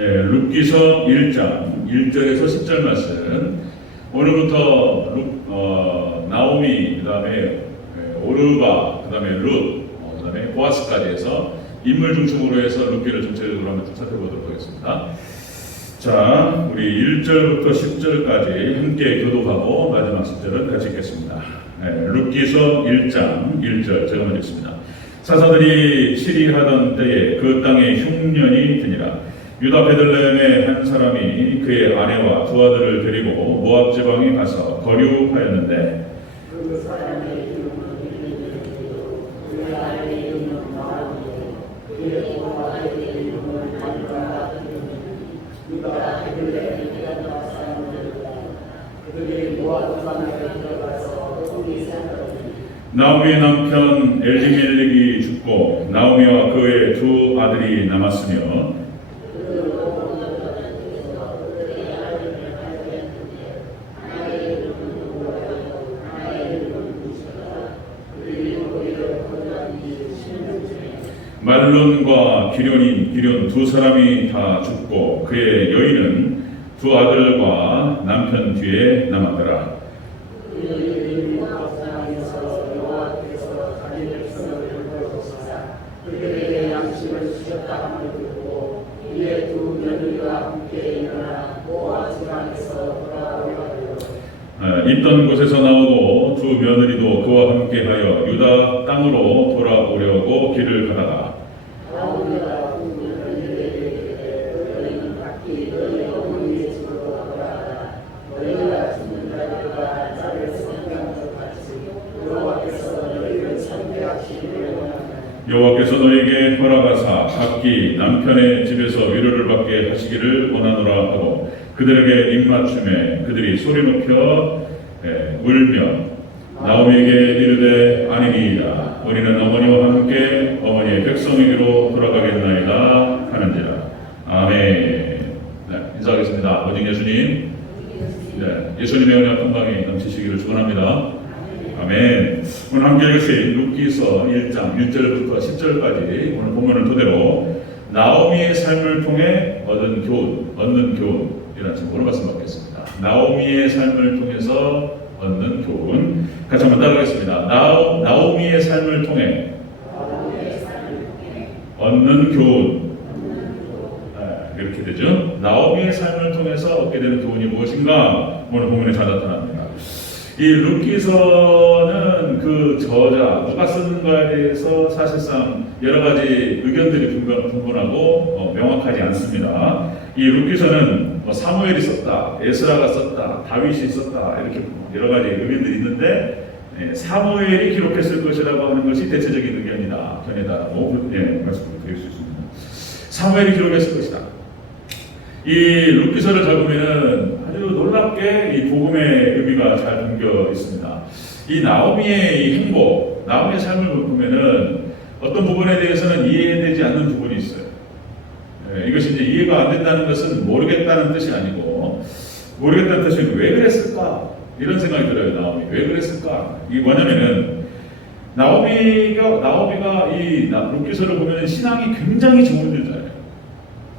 룻기서 1장 1절에서 10절 말씀. 오늘부터 나오미, 그 다음에 오르바, 그 다음에 룻, 그 다음에 보아스까지 해서 인물 중심으로 해서 룻기를 전체적으로 한번 좀 살펴보도록 하겠습니다. 자, 우리 1절부터 10절까지 함께 교독하고 마지막 10절은 같이 읽겠습니다. 룻기서 1장 1절 제가 먼저 읽습니다. 사사들이 치리하던 때에 그 땅에 흉년이 드니라. 유다 베들레헴의 한 사람이 그의 아내와 두 아들을 데리고 모압 지방에 가서 거류하였는데 그 사람의 이름은 그의 아내의 이름은 나오미, 그의 두 아들의 이름은 단과 유다 베들레헴의 사람들이라. 그들이 모압 지방에 들어가서 거기 살았더니 나오미의 남편 엘리멜렉이 죽고 나오미와 그의 두 아들이 남았으며 말론과 기련 두 사람이 다 죽고 그의 여인은 두 아들과 남편 뒤에 남았더라. 있던 곳에서 나오고 두 며느리도 그와 함께하여 유다 땅으로 돌아오려고 길을 가다가 여호와께서 너에게 허락하사 각기 남편의 집에서 위로를 받게 하시기를 원하노라 하고 그들에게 입맞춤에 그들이 소리 높여 울며 나오미에게 이르되 아니니이다. 우리는 어머니와 함께 어머니의 백성에게로 돌아가겠나이다 하는지라. 아멘. 네, 인사하겠습니다. 오직 예수님. 네, 예수님의 은혜와 평강이 넘치시기를 축원합니다. 아멘. 오늘 함께 읽으신 룻기서 1장 1절부터 10절까지 오늘 본문을 토대로 나오미의 삶을 통해 얻는 교훈이라는 제목으로 말씀드리겠습니다. 나오미의 삶을 통해서 얻는 교훈. 같이 한번 따라하겠습니다. 나오미의 삶을 통해 얻는 교훈. 이렇게 되죠. 나오미의 삶을 통해서 얻게 되는 교훈이 무엇인가? 오늘 본문에 잘 나타납니다. 이 룻기서는 그 저자 누가 쓰는가에 대해서 사실상 여러 가지 의견들이 분분하고 명확하지 않습니다. 이 룻기서는 사무엘이 썼다, 에스라가 썼다, 다윗이 썼다 이렇게 여러 가지 의견들이 있는데 사무엘이 기록했을 것이라고 하는 것이 대체적인 의견이다. 전에다라고 말씀드릴 수 있습니다. 사무엘이 기록했을 것이다. 이 룻기서를 잘 보면은 아주 놀랍게 이 복음의 의미가 잘 담겨 있습니다. 이 나오미의 이 행복, 나오미의 삶을 보면은 어떤 부분에 대해서는 이해되지 않는 부분이 있어요. 이것이 이제 이해가 안 된다는 것은 모르겠다는 뜻이 아니고, 모르겠다는 뜻은 왜 그랬을까? 이런 생각이 들어요. 나오미 왜 그랬을까? 이게 뭐냐면은 나오미가 이 룻기서를 보면은 신앙이 굉장히 좋은 여자예요.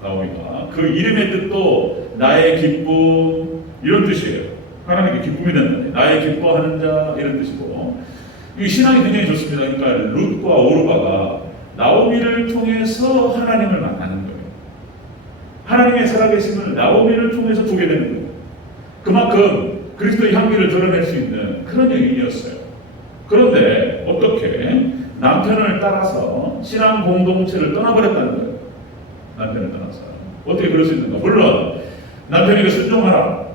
나오미가 그 이름의 뜻도 나의 기쁨 이런 뜻이에요. 하나님께 기쁨이 된다. 나의 기뻐하는 자 이런 뜻이고 이 신앙이 굉장히 좋습니다. 그러니까 룻과 오르바가 나오미를 통해서 하나님을 만나는 거예요. 하나님의 살아계심을 나오미를 통해서 보게 되는 거예요. 그만큼 그리스도의 향기를 드러낼 수 있는 그런 여인이었어요. 그런데 어떻게 남편을 따라서 신앙 공동체를 떠나버렸다는 거예요. 남편을 떠나서 어떻게 그럴 수 있는가? 물론 남편에게 순종하라,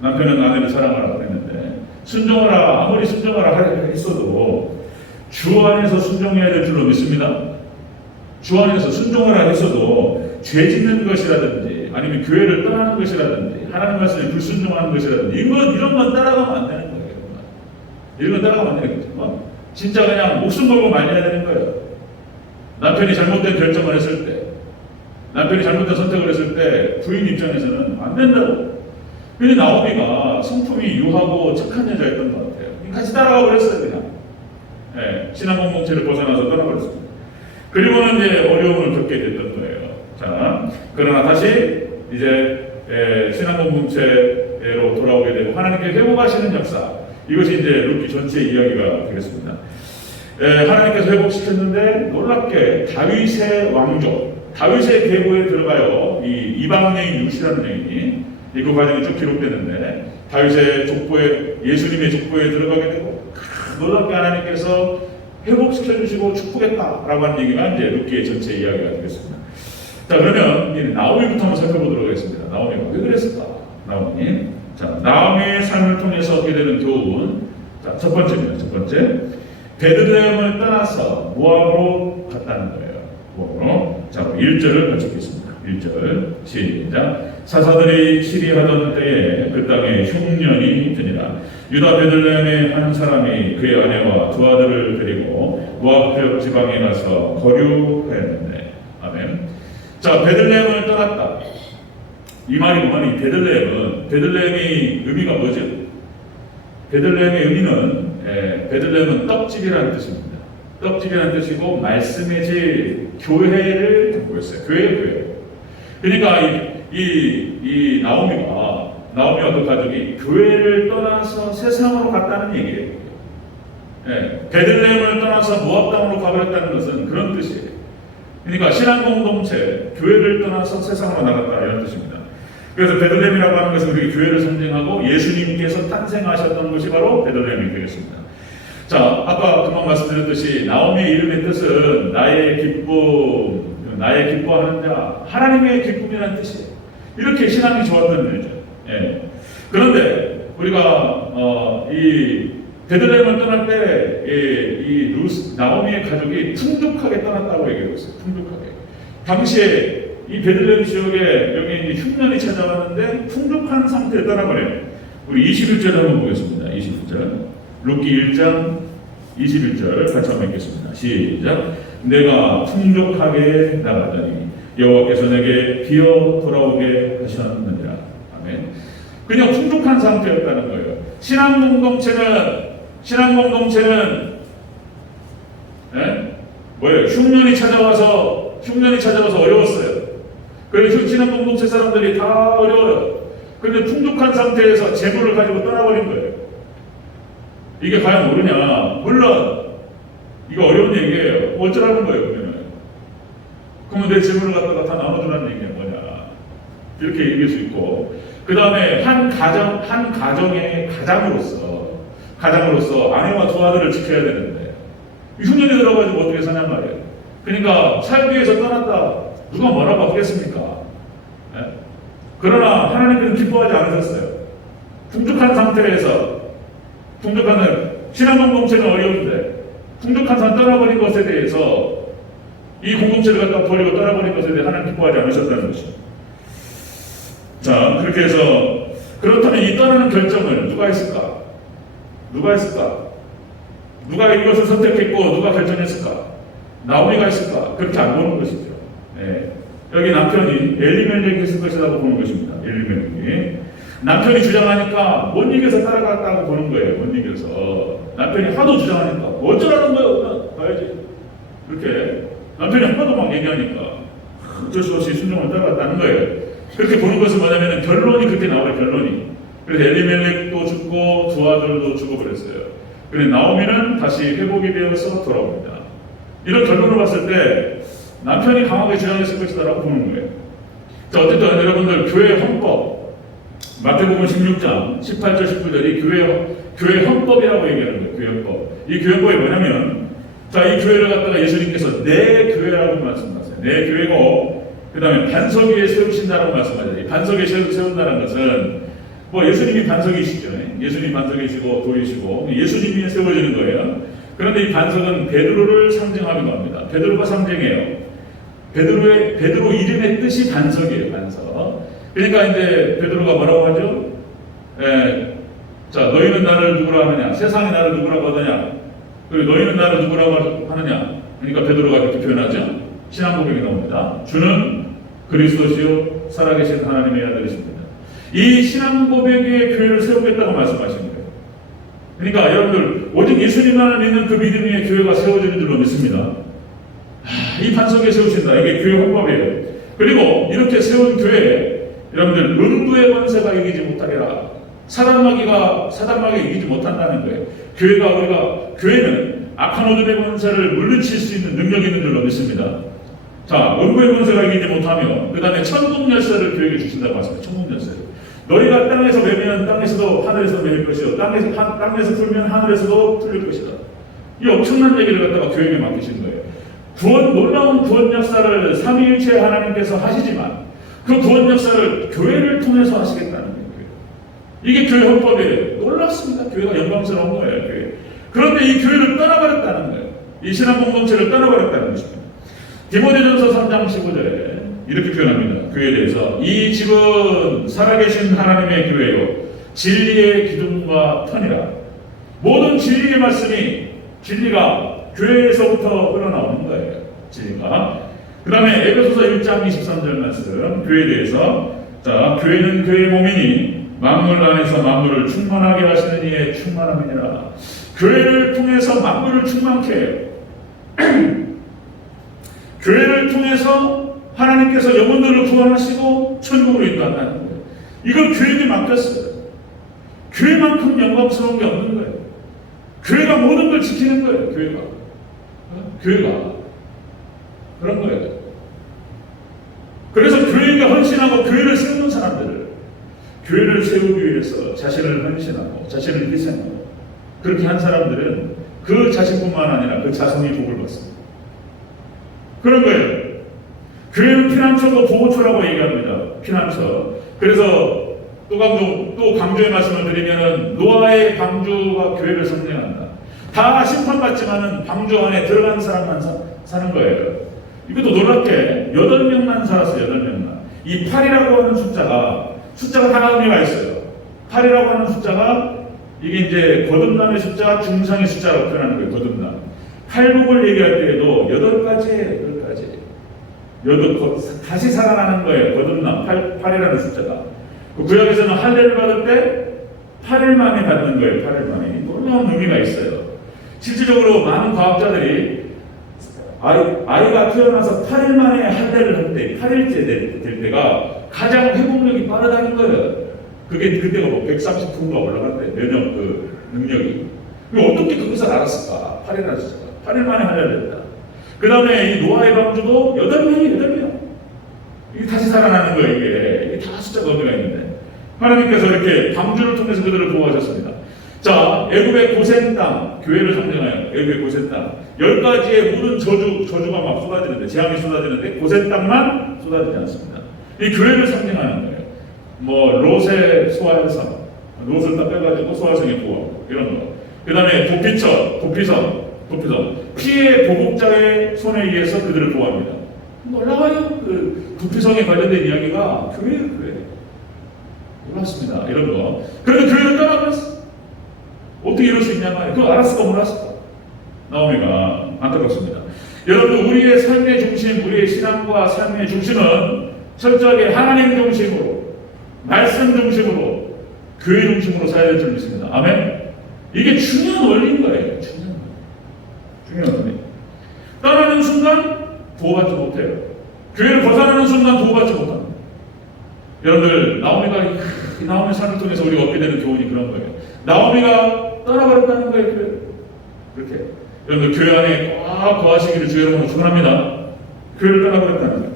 남편은 아내를 사랑하라 그랬는데 순종하라, 아무리 순종하라 했어도 주 안에서 순종해야 될 줄로 믿습니다. 주 안에서 순종하라 했어도 죄 짓는 것이라든지 아니면 교회를 떠나는 것이라든지 하나님 말씀에 불순종하는 것이라든지 이런 건 따라가면 안 되는 거예요. 이런 건 따라가면 안 되는 거죠. 진짜 그냥 목숨 걸고 말려야 되는 거예요. 남편이 잘못된 결정을 했을 때, 남편이 잘못된 선택을 했을 때 부인 입장에서는 안 된다고. 근데 나오미가 성품이 유하고 착한 여자였던 것 같아요. 같이 따라가 버렸어요. 그냥 신앙 공동체를 벗어나서 떠나버렸습니다. 그리고는 이제 어려움을 겪게 됐던 거예요. 자, 그러나 다시 이제 신앙 공동체로 돌아오게 되고 하나님께 회복하시는 역사, 이것이 이제 룻기 전체의 이야기가 되겠습니다. 하나님께서 회복시켰는데 놀랍게 다윗의 왕족, 다윗의 계보에 들어가요. 이 이방 여인 룻이라는 여인이 그 과정이 쭉 기록되는데 다윗의 족보에, 예수님의 족보에 들어가게 되고 놀랍게 하나님께서 회복시켜주시고 축복했다라고 하는 얘기가 이제 룻기의 전체 이야기가 되겠습니다. 자, 그러면 나오미부터 한번 살펴보도록 하겠습니다. 나오미가 왜 그랬을까? 나오미. 자, 나오미의 삶을 통해서 얻게 되는 교훈. 자, 첫 번째입니다. 첫 번째. 베들레헴을 떠나서 모압으로 갔다는 거예요. 모압으로. 자, 1절을 같이 읽겠습니다. 1절. 시작. 사사들이 치리하던 때에 그 땅에 흉년이 드니라. 유다 베들레헴의 한 사람이 그의 아내와 두 아들을 데리고 모압 지방에 가서 거류했는데. 아멘. 자, 베들레헴을 떠났다. 이 말이 뭐니? 베들레헴의 의미가 뭐죠? 베들레헴의 의미는 베들레헴은 떡집이라는 뜻입니다. 떡집이라는 뜻이고 말씀의 집 교회를 담고 있어요. 교회. 그러니까 이 나오미와 그 가족이 교회를 떠나서 세상으로 갔다는 얘기예요. 베들레헴을 떠나서 모압 땅으로 가버렸다는 것은 그런 뜻이에요. 그러니까 신앙 공동체, 교회를 떠나서 세상으로 나갔다 이런 뜻입니다. 그래서 베들레헴이라고 하는 것은 우리 교회를 상징하고 예수님께서 탄생하셨던 것이 바로 베들레헴이 되겠습니다. 자, 아까 금방 말씀드렸듯이 나오미의 이름의 뜻은 나의 기쁨, 나의 기뻐하는 자, 하나님의 기쁨이라는 뜻이에요. 이렇게 신앙이 좋았던 일이죠. 그런데 우리가 이 베들레헴을 떠날 때 이 나오미의 가족이 풍족하게 떠났다고 얘기하고 있어요. 풍족하게. 당시에 이 베들레헴 지역에 여기 흉년이 찾아왔는데 풍족한 상태에 떠나버려요. 우리 21절 한번 보겠습니다. 21절. 룻기 1장 21절 같이 한번 읽겠습니다. 시작. 내가 풍족하게 나갔더니 여호와께서 내게 비어 돌아오게 하셨느니라. 아멘. 그냥 풍족한 상태였다는 거예요. 신앙 공동체는 뭐예요? 흉년이 찾아와서 어려웠어요. 그래서 신앙 공동체 사람들이 다 어려워요. 그런데 풍족한 상태에서 재물을 가지고 떠나버린 거예요. 이게 과연 모르냐? 물론 이거 어려운 얘기예요. 어쩌라는 거예요, 그러면? 그러면 내 재물을 갖다가 다 나눠주라는 얘기가 뭐냐? 이렇게 얘기할 수 있고, 그 다음에 한 가정의 가장으로서 아내와 두 아들을 지켜야 되는데 흉년이 들어가지고 어떻게 사냔 말이에요. 그러니까 살기 위해서 떠났다. 누가 뭐라고 하겠습니까? 그러나 하나님께는 기뻐하지 않으셨어요. 풍족한 상태에서 신앙 공동체는 어려운데 풍족한 산 떠나버린 것에 대해서 이 공동체를 갖다 버리고 떠나버린 것에 대해 하나님 기뻐하지 않으셨다는 것이죠. 자, 그렇게 해서 그렇다면 이 떠나는 결정을 누가 했을까? 누가 이것을 선택했고 누가 결정했을까? 나오미가 했을까? 그렇게 안 보는 것이죠. 여기 남편이 엘리멜렉이 했을 것이라고 보는 것입니다. 엘리멜렉이. 남편이 주장하니까 못 이겨서 따라갔다고 보는 거예요. 못 이겨서. 남편이 하도 주장하니까 어쩌라는 거예요? 가야지. 그렇게 남편이 하도 막 얘기하니까 어쩔 수 없이 순종을 따라갔다는 거예요. 그렇게 보는 것은 뭐냐면 결론이 그렇게 나와요. 결론이. 그래서 엘리멜렉도 죽고 두 아들도 죽어버렸어요. 그래서 나오미는 다시 회복이 되어서 돌아옵니다. 이런 결론을 봤을 때 남편이 강하게 주장했을 것이다라고 보는 거예요. 자, 어쨌든 여러분들 교회 헌법, 마태복음 16장 18절 19절이 교회 헌법이라고 얘기하는 거예요. 교회 헌법. 이 교회 헌법이 뭐냐면, 자, 이 교회를 갖다가 예수님께서 내 교회라고 말씀하세요. 내 교회고, 그 다음에 반석 위에 세우신다라고 말씀하세요. 이 반석 위에 세운다는 것은 뭐 예수님이 반석이시죠. 예수님 반석이시고 돌이시고 예수님 위에 세워지는 거예요. 그런데 이 반석은 베드로를 상징하는 겁니다. 베드로가 상징해요. 베드로 이름의 뜻이 반석이에요. 반석. 그러니까 이제 베드로가 뭐라고 하죠? 자, 너희는 나를 누구라고 하느냐? 세상이 나를 누구라고 하느냐? 그리고 너희는 나를 누구라고 하느냐? 그러니까 베드로가 그렇게 표현하죠. 신앙 고백이 나옵니다. 주는 그리스도시요 살아계신 하나님의 아들이십니다. 이 신앙 고백의 교회를 세우겠다고 말씀하신 거예요. 그러니까 여러분들 오직 예수님만을 믿는 그 믿음 위에 교회가 세워지는 줄로 믿습니다. 이 반석에 세우신다. 이게 교회 헌법이에요. 그리고 이렇게 세운 교회에 여러분들 음부의 권세가 이기지 못하리라. 사단마귀가 이기지 못한다는 거예요. 교회는 악한 어둠의 권세를 물리칠 수 있는 능력이 있는 줄로 믿습니다. 자, 음부의 권세가 이기지 못하며 그 다음에 천국 열쇠를 교회에게 주신다고 하십니다. 천국 열쇠를. 너희가 땅에서 매면 땅에서도 하늘에서 매일 것이요 땅에서 풀면 하늘에서도 풀릴 것이다. 이 엄청난 얘기를 갖다가 교회에게 맡기신 거예요. 놀라운 구원 역사를 삼위일체 하나님께서 하시지만 그 구원 역사를 교회를 통해서 하시겠다는 거예요. 이게 교회 헌법이에요. 놀랍습니다. 교회가 영광스러운 거예요. 교회. 그런데 이 교회를 떠나버렸다는 거예요. 이 신앙 공동체를 떠나버렸다는 것입니다. 디모데전서 3장 15절에 이렇게 표현합니다. 교회에 대해서 이 집은 살아계신 하나님의 교회요 진리의 기둥과 터니라. 모든 진리의 말씀이 진리가 교회에서부터 흘러나오는 거예요. 진리가. 그 다음에 에베소서 1장 23절 말씀 교회에 대해서 자 교회는 그의 몸이니 만물 안에서 만물을 충만하게 하시는 이의 충만함이니라. 교회를 통해서 만물을 충만케 해요. 교회를 통해서 하나님께서 영혼들을 구원하시고 천국으로 인도한다는 거예요. 이걸 교회에게 맡겼어요. 교회만큼 영광스러운 게 없는 거예요. 교회가 모든 걸 지키는 거예요. 교회가 그런 거예요. 그래서 교회에게 헌신하고 교회를 세우는 사람들을 교회를 세우기 위해서 자신을 헌신하고 자신을 희생하고 그렇게 한 사람들은 그 자신뿐만 아니라 그 자손이 복을 받습니다. 그런 거예요. 교회는 피난처고 보호처라고 얘기합니다. 피난처. 그래서 또 강조의 말씀을 드리면은 노아의 방주가 교회를 상징한다. 다 심판받지만은 방주 안에 들어간 사람만 사는 거예요. 이것도 놀랍게 8명만 살았어요. 8명만. 이 8이라고 하는 숫자가 다 의미가 있어요. 8이라고 하는 숫자가 이게 이제 거듭남의 숫자, 중상의 숫자라고 표현하는 거예요. 거듭남. 팔복을 얘기할 때에도 8가지예요. 8가지. 다시 살아나는 거예요. 거듭남. 8이라는 숫자가. 구약에서는 할례를 받을 때 8일 만에 받는 거예요. 8일 만에. 놀라운 의미가 있어요. 실질적으로 많은 과학자들이 아이가 태어나서 8일 만에 할례를 할 때, 8일째 될 때가 가장 회복력이 빠르다는 거예요. 그때가 뭐 130%가 올라갈 때, 면역 능력이. 어떻게 그것을 알았을까? 8일이라는 숫자가. 8일 만에 할례를 했다. 그 다음에 이 노아의 방주도 8명. 이게 다시 살아나는 거예요, 이게 다 숫자가 의미가 있는데. 하나님께서 이렇게 방주를 통해서 그들을 보호하셨습니다. 자, 애굽의 고센 땅, 교회를 상징하여 애굽의 고센 땅. 10가지의 모든 저주가 막 쏟아지는데, 재앙이 쏟아지는데, 고센 땅만 쏟아지지 않습니다. 이 교회를 상징하는 거예요. 뭐, 롯의 소활성, 롯을 딱 빼가지고 소활성에 구워. 이런 거. 그 다음에 도피성. 피해 보복자의 손에 의해서 그들을 보호합니다. 놀라워요. 그 도피성에 관련된 이야기가 교회예요. 놀랍습니다. 이런 거. 그런데 교회를 떠나버렸어. 어떻게 이럴 수 있냐 말이에요. 그거 알았을까 몰랐을까? 나오미가 안타깝습니다. 여러분, 우리의 삶의 중심, 우리의 신앙과 삶의 중심은 철저하게 하나님 중심으로, 말씀 중심으로, 교회 중심으로 살아야 될 줄 믿습니다. 아멘? 이게 중요한 원리인 거예요. 중요한 원리. 떠나는 순간 보호받지 못해요. 교회를 벗어나는 순간 보호받지 못합니다. 여러분들, 나오미 삶을 통해서 우리가 얻게 되는 교훈이 그런 거예요. 나오미가 떠나버렸다는 거예요. 그렇게. 여러분들, 교회 안에 꽉 거하시기를 주 여러분으로 축원합니다. 교회를 떠나버렸다는 거예요.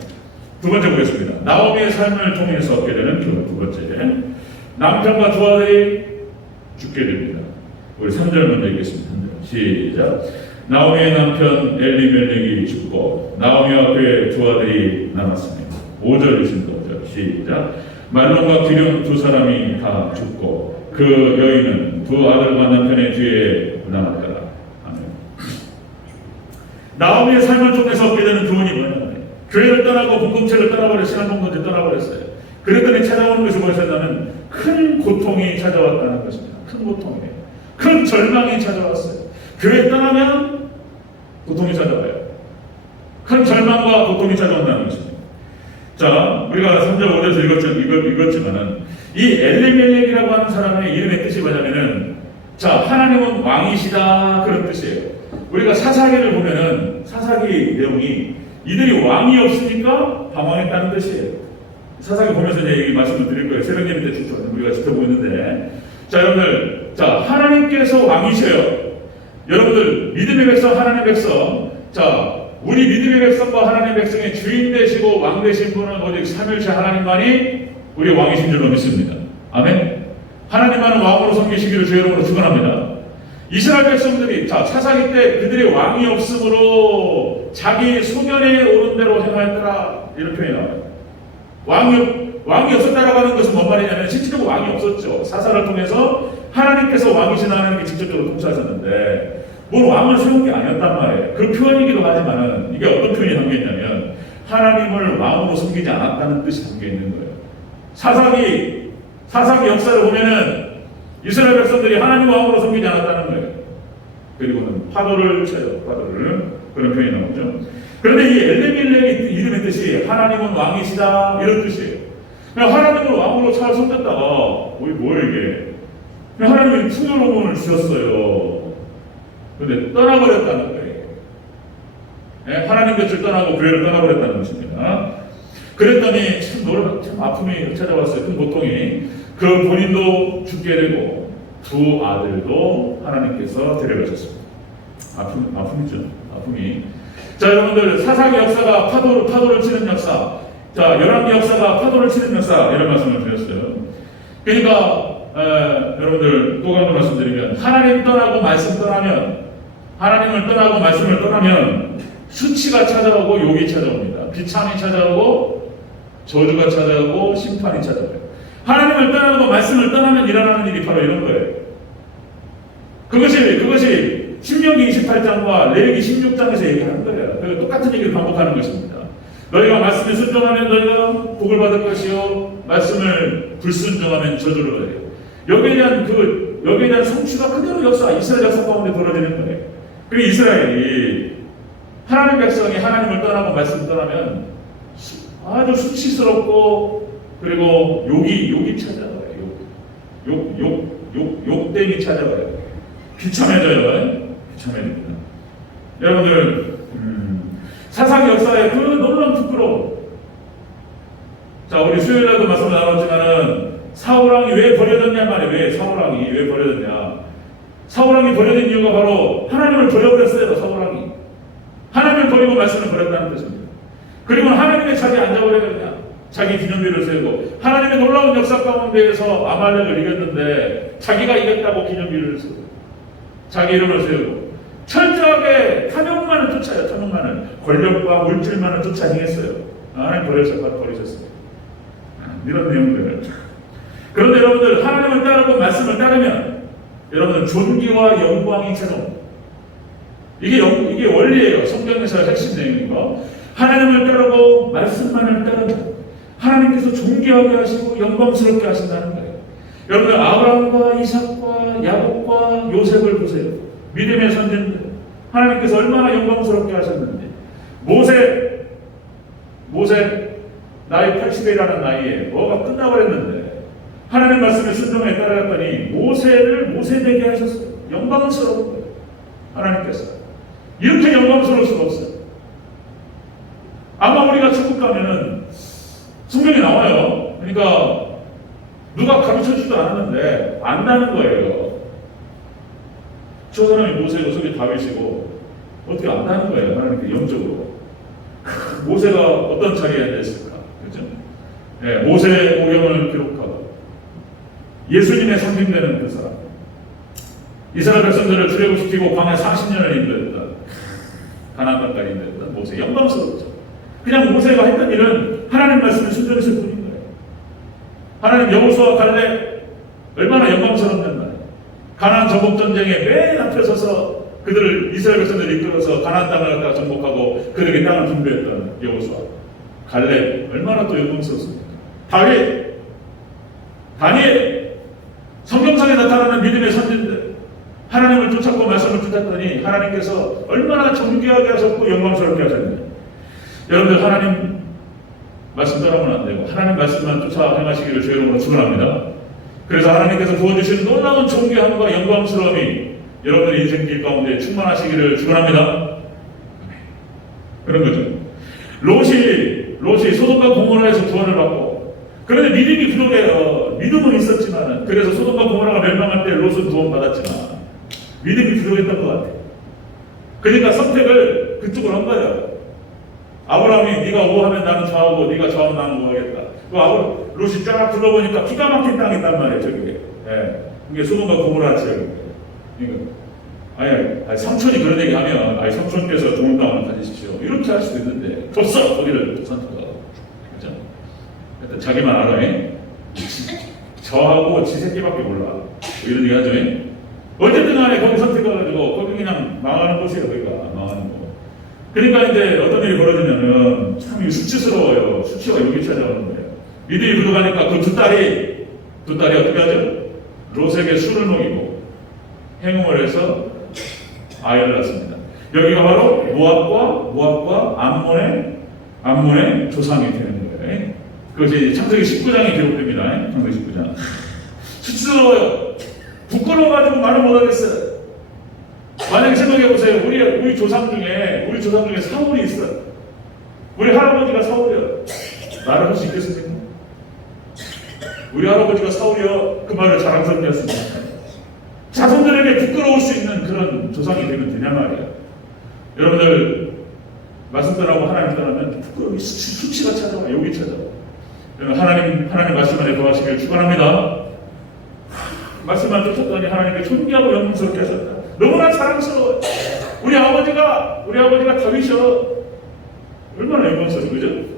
두 번째 보겠습니다. 나오미의 삶을 통해서 얻게 되는 교훈. 두 번째, 남편과 두 아들이 죽게 됩니다. 우리 3절 먼저 읽겠습니다. 3절. 시작. 나오미의 남편 엘리멜렉이 죽고 나오미와 그의 두 아들이 남았습니다. 5절 읽습니다. 5절. 시작. 말론과 기럐 두 사람이 다 죽고 그 여인은 두 아들과 남편의 뒤에 남았더라. 아멘. 나오미의 삶을 통해서 얻게 되는 교훈이 뭐냐면 교회를 떠나고 공동체를 떠나버려 신앙 공동체 떠나버렸어요. 그랬더니 찾아오는 것이 무엇이었냐면 큰 고통이 찾아왔다는 것입니다. 큰 고통이에요. 큰 절망이 찾아왔어요. 교회 떠나면 고통이 찾아와요. 큰 절망과 고통이 찾아온다는 것입니다. 자, 우리가 3절 5절에서 읽었지만은 이 엘리멜렉이라고 하는 사람의 이름의 뜻이 뭐냐면은 자, 하나님은 왕이시다 그런 뜻이에요. 우리가 사사기를 보면은 사사기 내용이 이들이 왕이 없으니까 방황했다는 뜻이에요. 사사기 보면서 이제 이 말씀을 드릴 거예요. 새벽 예배 때 우리가 지켜보고 있는데, 자 여러분들, 자 하나님께서 왕이셔요. 여러분들 믿음의 백성, 하나님의 백성, 자 우리 믿음의 백성과 하나님의 백성의 주인 되시고 왕 되신 분은 오직 삼일체 하나님만이 우리 왕이신 줄로 믿습니다. 아멘. 하나님만은 왕으로 섬기시기를 주의 이름으로 축원합니다. 이스라엘 백성들이 자 사사기 때 그들의 왕이 없으므로 자기 소견에 오른 대로 행하였더라, 이런 표현이 나와요. 왕이 없었다라고 하는 것은 뭔 말이냐면 실질적으로 왕이 없었죠. 사사를 통해서 하나님께서 왕이신 하나님께 직접적으로 통치하셨는데 뭘 왕을 세운 게 아니었단 말이에요. 그 표현이기도 하지만은 이게 어떤 표현이 담겨 있냐면 하나님을 왕으로 섬기지 않았다는 뜻이 담겨 있는 거예요. 사사기 역사를 보면은 이스라엘 백성들이 하나님 왕으로 섬기지 않았다는 거예요. 그리고는 파도를 쳐요. 파도를. 그런 표현이 나오죠. 그런데 이 엘레밀렉의 이름의 뜻이 하나님은 왕이시다, 이런 뜻이에요. 그냥 하나님을 왕으로 잘 섬겼다가 뭐예요 이게? 그냥 하나님이 풍요로움을 주셨어요. 그런데 떠나버렸다는 거예요. 네? 하나님 곁을 떠나고 교회를 떠나버렸다는 것입니다. 그랬더니 참 아픔이 찾아왔어요. 큰 고통이. 그 본인도 죽게 되고 두 아들도 하나님께서 데려가셨습니다. 아픔이죠. 아픔이. 자 여러분들, 사사기 역사가 파도를 치는 역사, 자 열왕기 역사가 파도를 치는 역사, 이런 말씀을 드렸어요. 그러니까 여러분들 또 한 번 말씀드리면 하나님 떠나고 말씀 떠나면, 하나님을 떠나고 말씀을 떠나면 수치가 찾아오고 욕이 찾아옵니다. 비참이 찾아오고 저주가 찾아오고 심판이 찾아와요. 하나님을 떠나고 말씀을 떠나면 일어나는 일이 바로 이런 거예요. 그것이 신명기 28장과 레위기 16장에서 얘기하는 거예요. 그 똑같은 얘기를 반복하는 것입니다. 너희가 말씀에 순종하면 너희가 복을 받을 것이요, 말씀을 불순종하면 저주를 받아요. 여기에 대한 성취가 그대로 이스라엘 역사 가운데 벌어지는 거예요. 그리고 이스라엘이 하나님 백성이 하나님을 떠나고 말씀을 떠나면 아주 수치스럽고, 그리고 욕이 찾아와요. 욕됨이 찾아와요. 비참해져요. 비참해집니다. 여러분들, 사사기 역사의 그 놀라운 부끄러움. 자, 우리 수요일에도 말씀을 나눴지만은 사울왕이 왜 버려졌냐 말이에요. 왜 사울왕이 왜 버려졌냐? 사울왕이 버려진 이유가 바로 하나님을 버려버렸어요. 사울왕이 하나님을 버리고 말씀을 버렸다는 뜻입니다. 그리고 하나님의 자리에 앉아버려야 자기 기념비를 세우고, 하나님의 놀라운 역사 가운데에서 아말렉을 이겼는데 자기가 이겼다고 기념비를 세우고 자기 이름을 세우고 철저하게 탐욕만을 쫓아요. 탐욕만을, 권력과 물질만을 쫓아 행했어요. 하나님 버리셨어요. 이런 내용들. 그런데 여러분들, 하나님을 따르고 말씀을 따르면 여러분들 존귀와 영광이 찾아옵니다. 이게 원리예요. 성경에서 핵심 내용이고, 하나님을 따르고 말씀만을 따르면 하나님께서 존귀하게 하시고 영광스럽게 하신다는 거예요. 여러분들, 아브라함과 이삭과 야곱과 요셉을 보세요. 믿음의 선진들, 하나님께서 얼마나 영광스럽게 하셨는지. 모세 나이 80이라는 나이에 뭐가 끝나버렸는데 하나님 말씀에 순종에 따라갔더니 모세 되게 하셨어요. 영광스러운 거예요. 하나님께서 이렇게 영광스러울 수가 없어요. 아마 우리가 천국 가면은 성경에 나와요. 그러니까 누가 가르쳐주지도 않았는데 안다는 거예요. 저 사람이 모세고 저기 다윗이고 어떻게 안다는 거예요. 하나님께 영적으로. 모세가 어떤 자리에 앉아있을까? 그렇죠? 네, 모세 오경을 기록하고 예수님의 상징되는 그 사람, 이스라엘 백성들을 출애굽시키고 광야 40년을 인도했다. 가나안 땅까지 인도했다. 모세 영광스럽죠. 그냥 모세가 했던 일은 하나님 말씀을 순종했을 뿐인 거예요. 하나님 여호수아와 갈렙 얼마나 영광스럽단 말이에요. 가나안 정복 전쟁에 맨 앞에 서서 그들을, 이스라엘 백성들을 이끌어서 가나안 땅을 갖다가 정복하고 그들에게 땅을 분배했던 여호수아, 갈렙 얼마나 또 영광스럽습니까? 다니엘, 성경상에 나타나는 믿음의 선진들, 하나님을 쫓았고 말씀을 쫓았더니 하나님께서 얼마나 존귀하게 하셨고 영광스럽게 하셨는지. 여러분들, 하나님 말씀 따라오면 안 되고 하나님 말씀만 쫓아 행하시기를 주의 이름으로 축원합니다. 그래서 하나님께서 부어주시는 놀라운 존귀함과 영광스러움이 여러분의 인생길 가운데 충만하시기를 축원합니다. 그런 거죠. 롯이 소돔과 고모라에서 구원을 받고 그런데 믿음이 부족해요. 믿음은 있었지만, 그래서 소돔과 고모라가 멸망할 때 롯은 구원받았지만 믿음이 부족했던 것 같아요. 그러니까 선택을 그쪽으로 한 거예요. 아브라함이 네가 오하면 나는 좌우고 네가 좌우면 나는 우하겠다. 그 롯이 쫙 둘러보니까 기가 막힌 땅이 있단 말이에요. 저기. 예. 이게 소돔과 고모라 지역입니다. 아니, 삼촌이 그런 얘기 하면, 아니, 삼촌께서 좋은 땅을 가지십시오. 이렇게 할 수도 있는데, 줬어! 거기를 선택하고. 그죠? 하여튼 자기만 알아. 저하고 지 새끼밖에 몰라. 뭐 이런 얘기 하죠. 어쨌든 간에 거기 선택해가지고, 거기 그냥 망하는 곳이에요. 거기가. 망하는 곳. 그러니까 이제 어떤 일이 벌어지냐면, 참 수치스러워요. 수치가 여기 찾아오는 거예요. 믿음이 부족하니까 그 두 딸이 어떻게 하죠? 롯에게 술을 먹이고, 행음을 해서 아이를 낳습니다. 여기가 바로 모압과 암몬의 조상이 되는 거예요. 그것이 창세기 19장에 기록됩니다. 창세기 19장. 수치스러워요. 부끄러워가지고 말을 못하겠어요. 만약에 생각해보세요. 우리 조상 중에 사울이 있어. 우리 할아버지가 사울이요. 말을 할 수 있겠습니까? 우리 할아버지가 사울이요. 그 말을 자랑스럽게 했습니다. 자손들에게 부끄러울 수 있는 그런 조상이 되면 되냐 말이야. 여러분들 말씀 떠나고 하나님 떠나면 부끄러움이 수치가 찾아와. 여기 찾아와. 하나님 말씀 안에 거하시길 축원합니다. 말씀만 쫓았더니 하나님께 존귀하고 영광스럽게 하셨다. 너무나 자랑스러워. 우리 아버지가 다윗이여. 얼마나 영광스러워. 그죠?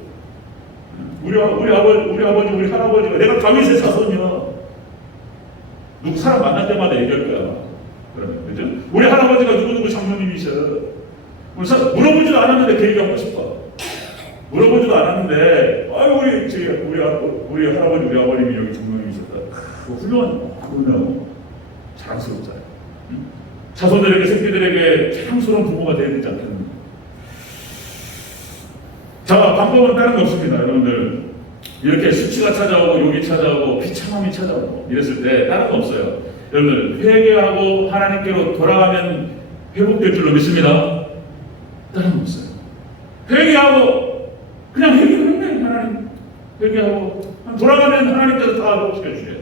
우리 아버지 우리 할아버지가 내가 다윗의 자손이야. 누구 사람 만날 때마다 얘기할 거야. 그러면, 그죠? 우리 할아버지가 누구누구 장로님이셔. 물어보지도 않았는데 그 얘기하고 싶어. 물어보지도 않았는데, 우리 할아버지, 우리 아버님이 여기 장로님이셨다. 훌륭한, 자랑스럽잖아요. 자손들에게, 새끼들에게 자랑스러운 부모가 되어야 되지 않겠는가. 자, 방법은 다른 게 없습니다. 여러분들. 이렇게 수치가 찾아오고 욕이 찾아오고 비참함이 찾아오고 이랬을 때 다른 거 없어요. 여러분들 회개하고 하나님께로 돌아가면 회복될 줄로 믿습니다. 다른 거 없어요. 회개하고 그냥 회개하면 하나님 회개하고 돌아가면 하나님께서 다 회복시켜 주세요.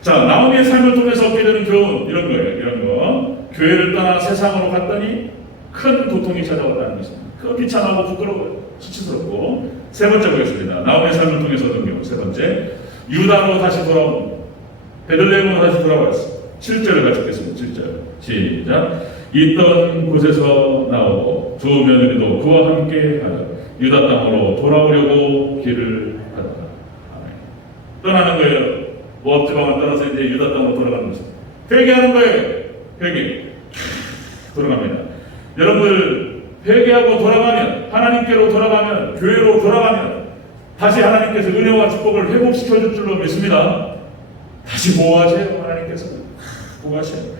자, 나오미의 삶을 통해서 얻게 되는 교훈 이런 거예요. 이런 거. 교회를 떠나 세상으로 갔더니 큰 고통이 찾아왔다는 것입니다. 그 비참하고 부끄러워요. 수치스럽고. 세 번째 보겠습니다. 나오미의 삶을 통해서 얻은 경우. 세 번째, 유다로 다시 돌아온 베들레헴으로 다시 돌아왔어. 7절을 같이 읽겠습니다. 7절 시작. 있던 곳에서 나오고 두 며느리도 그와 함께 하여 유다 땅으로 돌아오려고 길을 가더라. 떠나는 거예요. 모압 지방을 떠나서 이제 유다 땅으로 돌아가는 것입니다. 회개하는 거예요. 회개. 돌아갑니다. 여러분들 회개하고 돌아가면, 하나님께로 돌아가면, 교회로 돌아가면 다시 하나님께서 은혜와 축복을 회복시켜 줄 줄로 믿습니다. 다시 보호하세요. 하나님께서 보호하세요.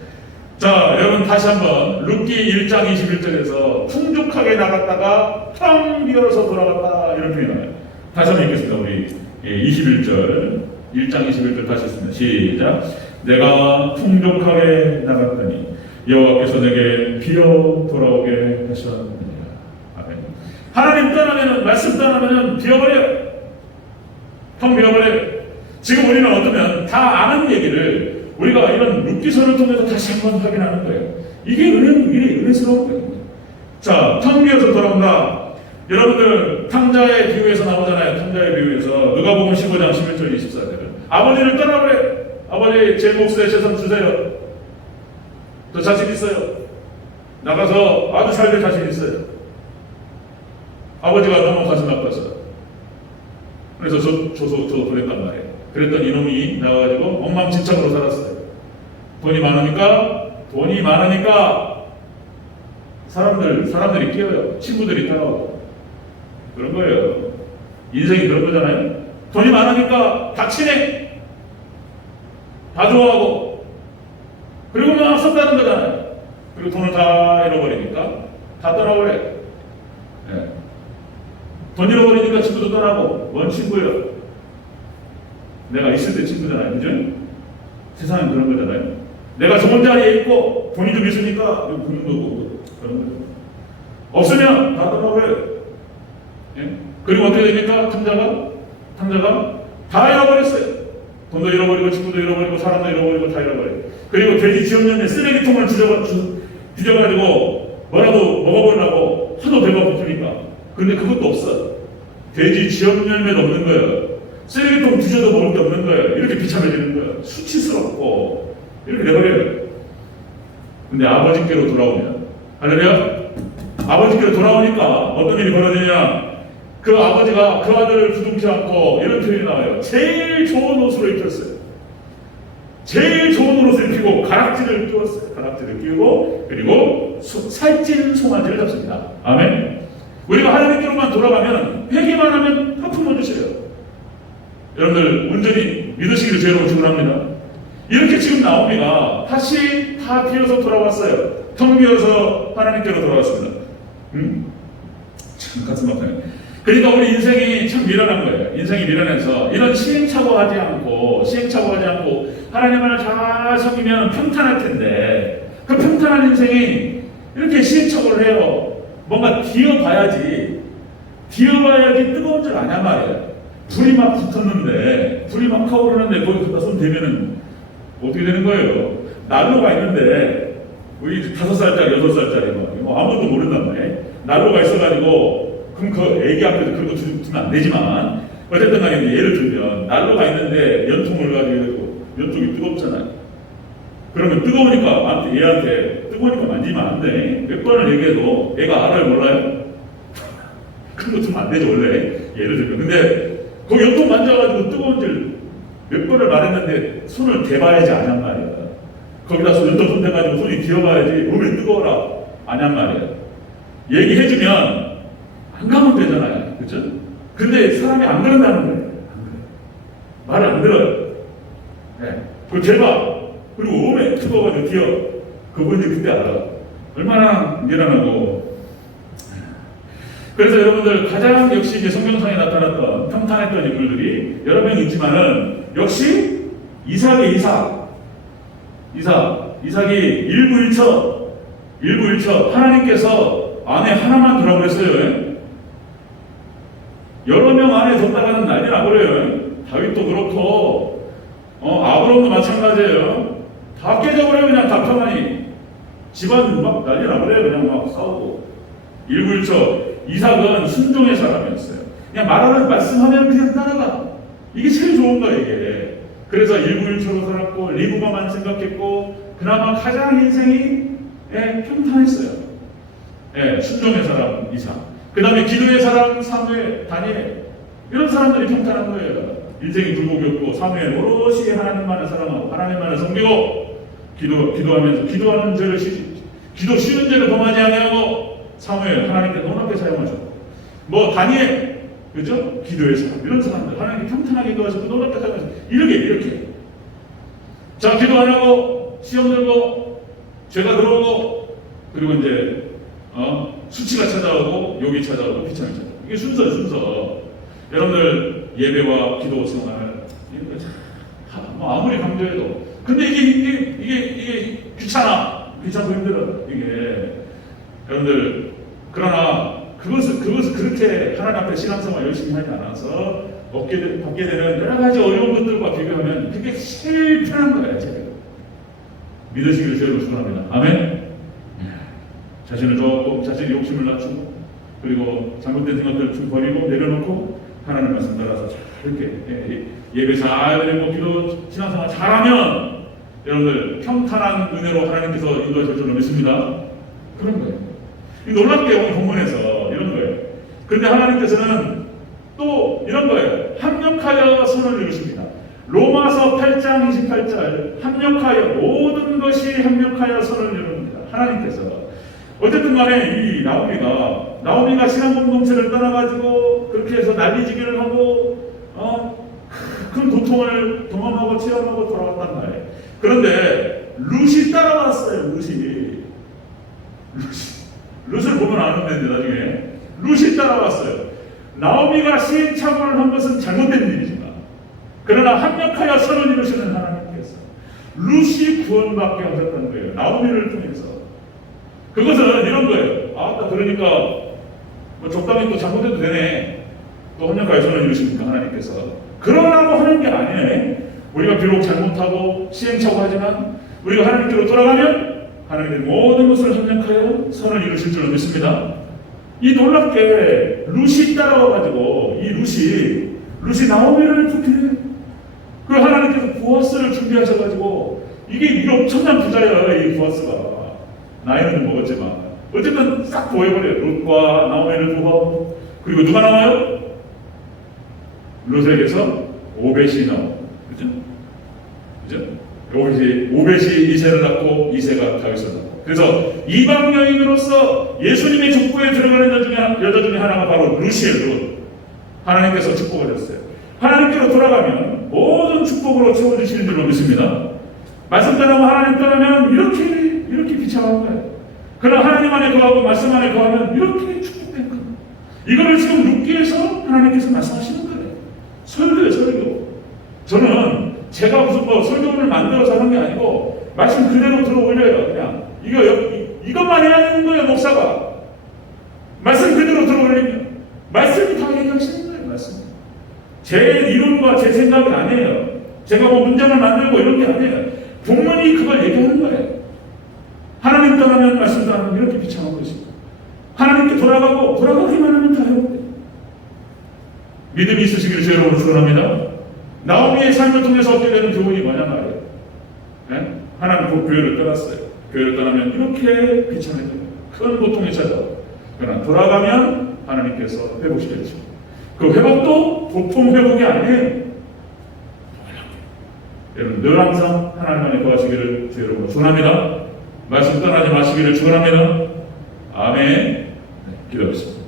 자, 여러분 다시 한번 룻기 1장 21절에서 풍족하게 나갔다가 텅 비어서 돌아갔다 이런 표현이 나와요. 다시 한번 읽겠습니다. 우리 21절 1장 21절 다시 했습니다. 시작. 내가 풍족하게 나갔더니 여호와께서 내게 비어 돌아오게 하셨느니라. 아멘. 하나님 떠나면은, 말씀 떠나면은 비어버려요. 텅 비어버려요. 지금 우리는 어쩌면 다 아는 얘기를 우리가 이런 룻기서를 통해서 다시 한번 확인하는 거예요. 이게 은혜스러운 거예요. 자, 텅 비어서 돌아온다. 여러분들 탕자의 비유에서 나오잖아요. 탕자의 비유에서 누가복음 15장 11절 24절. 아버지를 떠나버려. 아버지 제 몫의 재산 주세요. 저 자신 있어요. 나가서 아주 잘 될 자신 있어요. 아버지가 너무 가슴 아파서. 그래서 저도 보냈단 말이에요. 그랬더니 이놈이 나와가지고 엉망진창으로 살았어요. 돈이 많으니까 사람들이 끼어요. 친구들이 따라오고. 그런 거예요. 인생이 그런 거잖아요. 돈이 많으니까 다 친해. 다 좋아하고. 그리고 막 썼다는 거잖아요. 그리고 돈을 다 잃어버리니까 다 떠나버려요. 네. 돈 잃어버리니까 친구도 떠나고. 뭔 친구예요? 내가 있을 때 친구잖아요. 그죠? 세상은 그런 거잖아요. 내가 좋은 자리에 있고 돈이 좀 있으니까 부는 거고 그런 거죠. 없으면 다 떠나버려요. 예? 그리고 어떻게 됩니까? 탕자가 다 잃어버렸어요. 돈도 잃어버리고 친구도 잃어버리고 사람도 잃어버리고 다 잃어버리고, 그리고 돼지 지엄년에 쓰레기통을 뒤져가지고 뭐라도 먹어보려고 하도 배가 고프니까. 근데 그것도 없어. 돼지 지엄열매도 없는 거예요. 쓰레기통 뒤져도 먹을 게 없는 거예요. 이렇게 비참해지는 거예요. 수치스럽고 이렇게 돼버려요. 근데 아버지께로 돌아오면, 할렐루야, 아버지께로 돌아오니까 어떤 일이 벌어지냐, 그 아버지가 그 아들을 두둥치 않고, 이런 표현이 나와요. 제일 좋은 옷으로 입혔어요. 제일 좋은 옷을 입히고 가락지를 끼웠어요. 가락지를 끼우고, 그리고 살찐 송아지를 잡습니다. 아멘. 우리가 하나님께로만 돌아가면, 회개만 하면 하품을 주셔요. 여러분들 온전히 믿으시기를 죄로 축원합니다. 이렇게 지금 나오미가 다시 다 비어서 돌아왔어요. 텅 비어서 하나님께로 돌아왔습니다. 참 가슴 아파요. 그러니까 우리 인생이 참 미련한 거예요. 인생이 미련해서 이런 시행착오하지 않고 하나님을 잘 섬기면 평탄할 텐데, 그 평탄한 인생이 이렇게 시행착오를 해요. 뭔가 뒤어봐야지 뜨거운 줄 아냐 말이에요. 불이 막 붙었는데, 불이 막 타오르는데 거기 갖다 손 대면은 어떻게 되는 거예요? 난로가 있는데, 우리 5살짜리 6살짜리 뭐 아무도 모른단 말이에요. 난로가 있어가지고, 그럼 그 애기 앞에서 그런 거 두면 안 되지만, 어쨌든 간에 예를 들면 난로가 있는데 연통을 가지고 연통이 뜨겁잖아요. 그러면 뜨거우니까 얘한테 뜨거우니까 만지면 안 돼. 몇 번을 얘기해도 애가 알아요, 몰라요? 그런 거 두면 안 되죠, 원래. 예를 들면. 근데 그 연통 만져가지고 뜨거운 줄 몇 번을 말했는데 손을 대봐야지 아냔 말이야. 거기다 연통 손 대가지고 손이 뒤어봐야지 몸이 뜨거워라 아냔 말이야. 얘기해주면 안 가면 되잖아요. 그죠? 근데 사람이 안 그런다는 거예요. 말을 안 들어요. 네. 그걸 대봐. 그리고 몸에 뜨거워가지고 뒤어. 그거 이제 그때 알아. 얼마나 미련하고. 그래서 여러분들 가장 역시 이제 성경상에 나타났던 평탄했던 인물들이 여러 명 있지만은, 역시 이삭이 일부일처 하나님께서 아내 하나만 두라고 그랬어요. 여러 명 안에 뒀다가는 난리 나버려요. 다윗도 그렇고, 아브람도 마찬가지예요. 다 깨져버려요. 그냥 답답하니 집안 막 난리 나버려요. 그냥 막 싸우고. 일부일처 이삭은 순종의 사람이었어요. 그냥 말하는 말씀하면 그냥 따라가. 이게 제일 좋은 거예요, 이게. 그래서 일부일처로 살았고, 리브가만 생각했고, 그나마 가장 인생이 평탄했어요. 순종의 사람 이삭. 그 다음에 기도의 사람 사무엘, 다니엘. 이런 사람들이 평탄한 거예요. 인생이 굴곡이 없고, 사무엘 오롯이 하나님만을 사랑하고 하나님만을 섬기고, 기도하면서 기도하는 죄를 기도 쉬는 죄를 범하지 아니하고, 사무엘 하나님께 놀랍게 사용하셨고, 뭐 다니엘, 그죠? 기도의 사람, 이런 사람들 하나님께 평탄하게 기도하시고 놀랍게 사용하셨고, 이렇게 자, 기도 안 하고 시험 들고 죄가 들어오고, 그리고 이제 수치가 찾아오고 욕이 찾아오고 비참이 찾아오고, 이게 순서예요, 순서. 여러분들 예배와 기도 생활 뭐 아무리 강조해도, 근데 이게 귀찮고 힘들어 이게. 여러분들, 그러나 그것을 그렇게 하나님 앞에 신앙생활 열심히 하지 않아서 받게 되는 여러 가지 어려운 것들과 비교하면 그게 제일 편한 거예요. 제가 믿으시기를 제일 축원합니다. 아멘. 자신을 좋아하고 자신의 욕심을 낮추고, 그리고 잘못된 생각들을 좀 버리고 내려놓고 하나님 말씀 따라서 잘 이렇게 예배 잘 드리고 기도 신앙생활 잘하면 여러분들 평탄한 은혜로 하나님께서 인도하실 줄로 믿습니다. 그런 거예요. 놀랍게 오늘 본문에서 이런 거예요. 그런데 하나님께서는 또 이런 거예요. 합력하여 선을 이루십니다. 로마서 8장 28절, 합력하여, 모든 것이 합력하여 선을 이룹니다. 하나님께서. 어쨌든 간에 이 나오미가 신앙 공동체를 떠나가지고 그렇게 해서 난리지기를 하고 큰 고통을 경험하고 체험하고 돌아왔단 말이에요. 그런데 룻이 따라왔어요. 룻을 보면 아는데 나중에 룻이 따라왔어요. 나오미가 시행착오를 한 것은 잘못된 일이지만, 그러나 합력하여 선을 이루시는 하나님께서 룻이 구원받게 하셨다는 거예요. 나오미를 통해서. 그것은 이런 거예요. 그러니까 뭐 적당히 또 잘못해도 되네. 또 합력하여 선을 이루시니까 하나님께서. 그러라고 하는 게 아니에요. 우리가 비록 잘못하고 시행착오하지만 우리가 하나님께로 돌아가면 하나님의 모든 것을 협력하여 선을 이루실 줄 믿습니다. 이 놀랍게 룻이 따라와가지고 이 룻이 나오미를 부탁해. 그 하나님께서 보아스를 준비하셔가지고 이게 엄청난 부자예요. 이 보아스가 나이는 좀 먹었지만 어쨌든 싹 보여버려요. 룻과 나오미를 두고. 그리고 누가 나와요? 룻에게서 오벳이 나와요. 그죠? 오벳이 이새를 낳고 이새가 다윗을 낳고. 그래서 이방 여인으로서 예수님의 족보에 들어가는 여자 중에 하나가 바로 룻이에요. 룻. 하나님께서 축복을 했어요. 하나님께로 돌아가면 모든 축복으로 채워주시는 줄로 믿습니다. 말씀 따라하고 하나님 따르면 이렇게 비참한 거예요. 그러나 하나님 안에 거하고 말씀 안에 거하면 이렇게 축복된 거예요. 이거를 지금 룻기에서 하나님께서 말씀하시는 거예요. 설교예요, 설교. 저는 제가 무슨 설교문을 만들어서 하는 게 아니고 말씀 그대로 들어 올려요. 그냥 이것만 해야 되는 거예요. 목사가 말씀 그대로 들어 올리면 말씀이 다 얘기하시는 거예요. 말씀. 제 이론과 제 생각이 아니에요. 제가 문장을 만들고 이런 게 아니에요. 본문이 그걸 얘기하는 거예요. 하나님 떠나면 말씀 떠나면 이렇게 비참한 것입니다. 하나님께 돌아가기만 하면 다 해요. 믿음이 있으시기를 주의 이름으로 축원합니다. 나오미의 삶을 통해서 얻게 되는 교훈이 뭐냐 말이에요. 네? 하나님 곧 교회를 떠났어요. 교회를 떠나면 이렇게 비참해져요. 큰 고통이 찾아와요. 그러나 돌아가면 하나님께서 회복시켜 주십니다. 그 회복도 보통 회복이 아니에요. 여러분 늘 항상 하나님 안에 거하시기를 주의 이름으로 축원합니다. 말씀 떠나지 마시기를 축원합니다. 아멘. 네, 기도하겠습니다.